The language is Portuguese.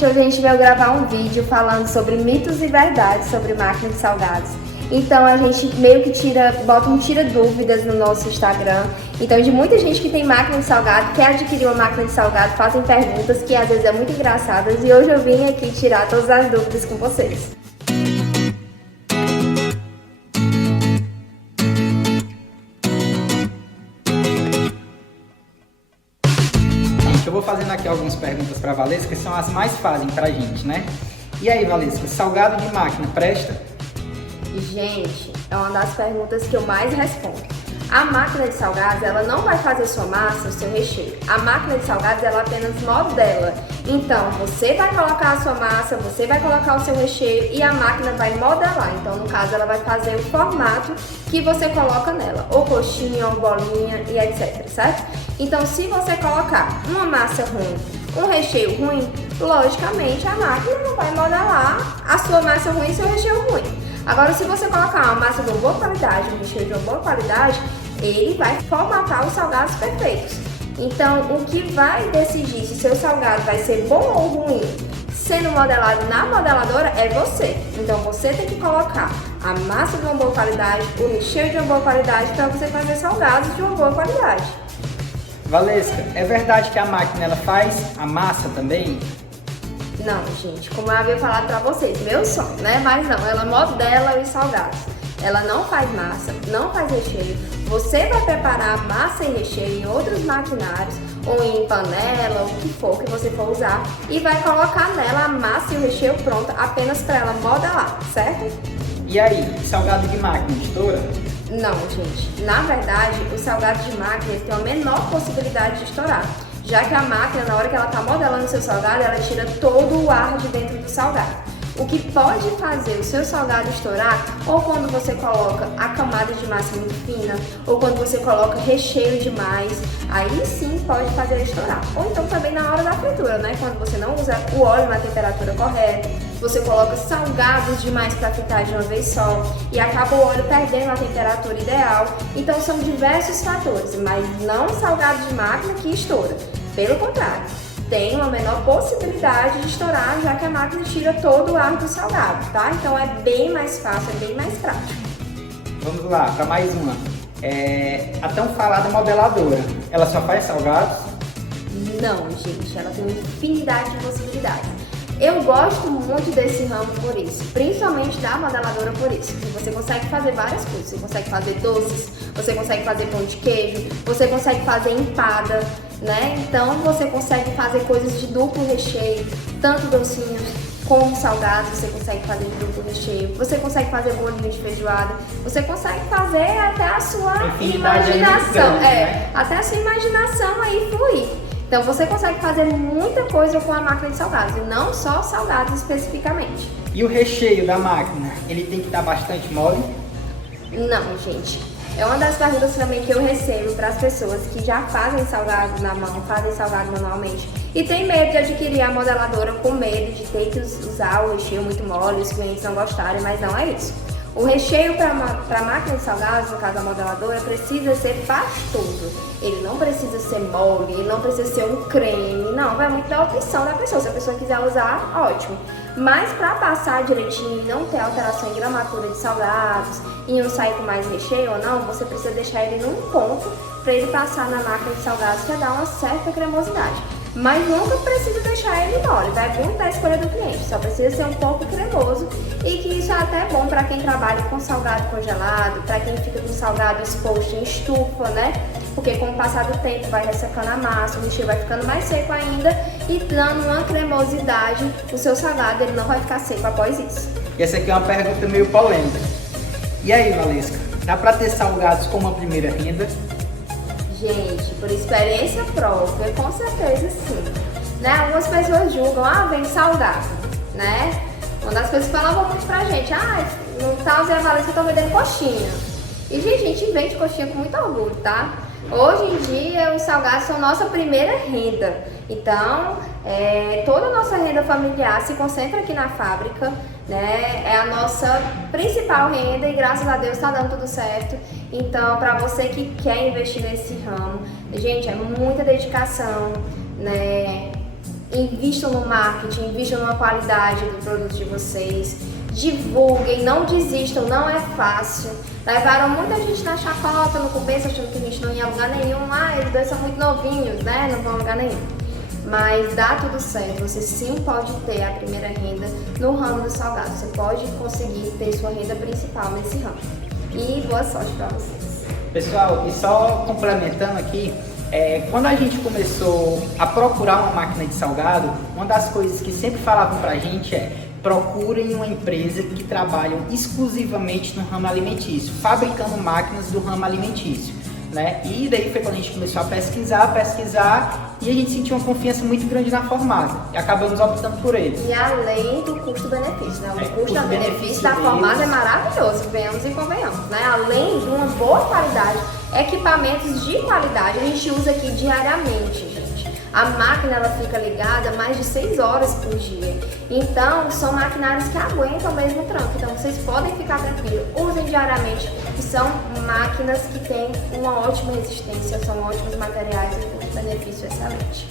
Gente, hoje a gente veio gravar um vídeo falando sobre mitos e verdades sobre máquina de salgados. Então a gente meio que bota um tira dúvidas no nosso Instagram. Então de muita gente que tem máquina de salgado, quer adquirir uma máquina de salgado, fazem perguntas que às vezes é muito engraçadas. E hoje eu vim aqui tirar todas as dúvidas com vocês. Eu vou fazendo aqui algumas perguntas para a Valesca, que são as mais fáceis pra gente, né? E aí, Valesca, salgado de máquina presta? Gente, é uma das perguntas que eu mais respondo. A máquina de salgados, ela não vai fazer sua massa, o seu recheio. A máquina de salgados, ela apenas modela. Então, você vai colocar a sua massa, você vai colocar o seu recheio e a máquina vai modelar. Então, no caso, ela vai fazer o formato que você coloca nela. Ou coxinha, ou bolinha e etc, certo? Então, se você colocar uma massa ruim, um recheio ruim, logicamente a máquina não vai modelar a sua massa ruim e seu recheio ruim. Agora, se você colocar uma massa de uma boa qualidade, um recheio de uma boa qualidade, ele vai formatar os salgados perfeitos. Então, o que vai decidir se seu salgado vai ser bom ou ruim, sendo modelado na modeladora, é você. Então, você tem que colocar a massa de uma boa qualidade, o recheio de uma boa qualidade, para você fazer salgados de uma boa qualidade. Valesca, é verdade que a máquina ela faz a massa também? Não, gente, como eu havia falado pra vocês, meu sonho, né? Mas não, ela modela os salgados. Ela não faz massa, não faz recheio. Você vai preparar a massa e recheio em outros maquinários, ou em panela, ou o que for que você for usar, e vai colocar nela a massa e o recheio pronta apenas para ela modelar, certo? E aí, salgado de máquina estoura? Não, gente. Na verdade, o salgado de máquina tem a menor possibilidade de estourar, já que a máquina, na hora que ela está modelando o seu salgado, ela tira todo o ar de dentro do salgado. O que pode fazer o seu salgado estourar, ou quando você coloca a camada de massa muito fina, ou quando você coloca recheio demais, aí sim pode fazer estourar. Ou então também na hora da fritura, né? Quando você não usa o óleo na temperatura correta, você coloca salgados demais para fritar de uma vez só e acaba o óleo perdendo a temperatura ideal. Então são diversos fatores, mas não salgado de máquina que estoura. Pelo contrário, tem uma menor possibilidade de estourar, já que a máquina tira todo o ar do salgado, tá? Então é bem mais fácil, é bem mais prático. Vamos lá, para mais uma. A tão falada modeladora, ela só faz salgados? Não, gente, ela tem uma infinidade de possibilidades. Eu gosto muito desse ramo por isso, principalmente da modeladora por isso. Você consegue fazer várias coisas, você consegue fazer doces, você consegue fazer pão de queijo, você consegue fazer empada, né? Então você consegue fazer coisas de duplo recheio, tanto docinhos como salgados, você consegue fazer de duplo recheio, você consegue fazer bolinho de feijoada, você consegue fazer até a sua imaginação, até a sua imaginação aí fluir. Então você consegue fazer muita coisa com a máquina de salgados, e não só salgados especificamente. E o recheio da máquina, ele tem que estar bastante mole? Não, gente. É uma das perguntas também que eu recebo para as pessoas que já fazem salgado na mão, fazem salgado manualmente e tem medo de adquirir a modeladora com medo de ter que usar o recheio muito mole, os clientes não gostarem, mas não é isso. O recheio para a máquina de salgados, no caso da modeladora, precisa ser pastoso. Ele não precisa ser mole, ele não precisa ser um creme, não, vai muito da opção da pessoa. Se a pessoa quiser usar, ótimo. Mas para passar direitinho e não ter alteração em gramatura de salgados e não sair com mais recheio ou não, você precisa deixar ele num ponto para ele passar na máquina de salgados que dá uma certa cremosidade. Mas nunca precisa deixar ele mole, vai muito da escolha do cliente, só precisa ser um pouco cremoso e que isso é até bom para quem trabalha com salgado congelado, para quem fica com salgado exposto em estufa, né? Porque com o passar do tempo vai ressecando a massa, o recheio vai ficando mais seco ainda e dando uma cremosidade, o seu salgado ele não vai ficar seco após isso. E essa aqui é uma pergunta meio polêmica. E aí, Valesca, dá para ter salgados como uma primeira renda? Gente, por experiência própria, com certeza sim. Né? Algumas pessoas julgam, vem salgado, né? Uma das coisas que falavam muito pra gente, no tal Zé Valesca eu tô vendendo coxinha. E gente, a gente vende coxinha com muito orgulho, tá? Hoje em dia, os salgados são nossa primeira renda. Então, toda a nossa renda familiar se concentra aqui na fábrica, né? É a nossa principal renda e graças a Deus está dando tudo certo. Então, para você que quer investir nesse ramo, gente, é muita dedicação, né? Invistam no marketing, invistam na qualidade do produto de vocês, divulguem, não desistam, não é fácil. Levaram muita gente na chacota no começo, achando que a gente não ia a lugar nenhum. Eles dois são muito novinhos, né? Não vão a lugar nenhum. Mas dá tudo certo, você sim pode ter a primeira renda no ramo do salgado. Você pode conseguir ter sua renda principal nesse ramo. E boa sorte para vocês. Pessoal, e só complementando aqui, quando a gente começou a procurar uma máquina de salgado, uma das coisas que sempre falavam pra gente procurem uma empresa que trabalha exclusivamente no ramo alimentício, fabricando máquinas do ramo alimentício, né? E daí foi quando a gente começou a pesquisar e a gente sentiu uma confiança muito grande na Formasa e acabamos optando por ele. E além do custo-benefício, né? O custo-benefício da Formasa é maravilhoso, venhamos e convenhamos, né? Além de uma boa qualidade, equipamentos de qualidade, a gente usa aqui diariamente, gente. A máquina ela fica ligada mais de 6 horas por dia. Então, são maquinários que aguentam mesmo o tranco. Então, vocês podem ficar tranquilos, usem diariamente. E são máquinas que têm uma ótima resistência, são ótimos materiais e um custo-benefício excelente.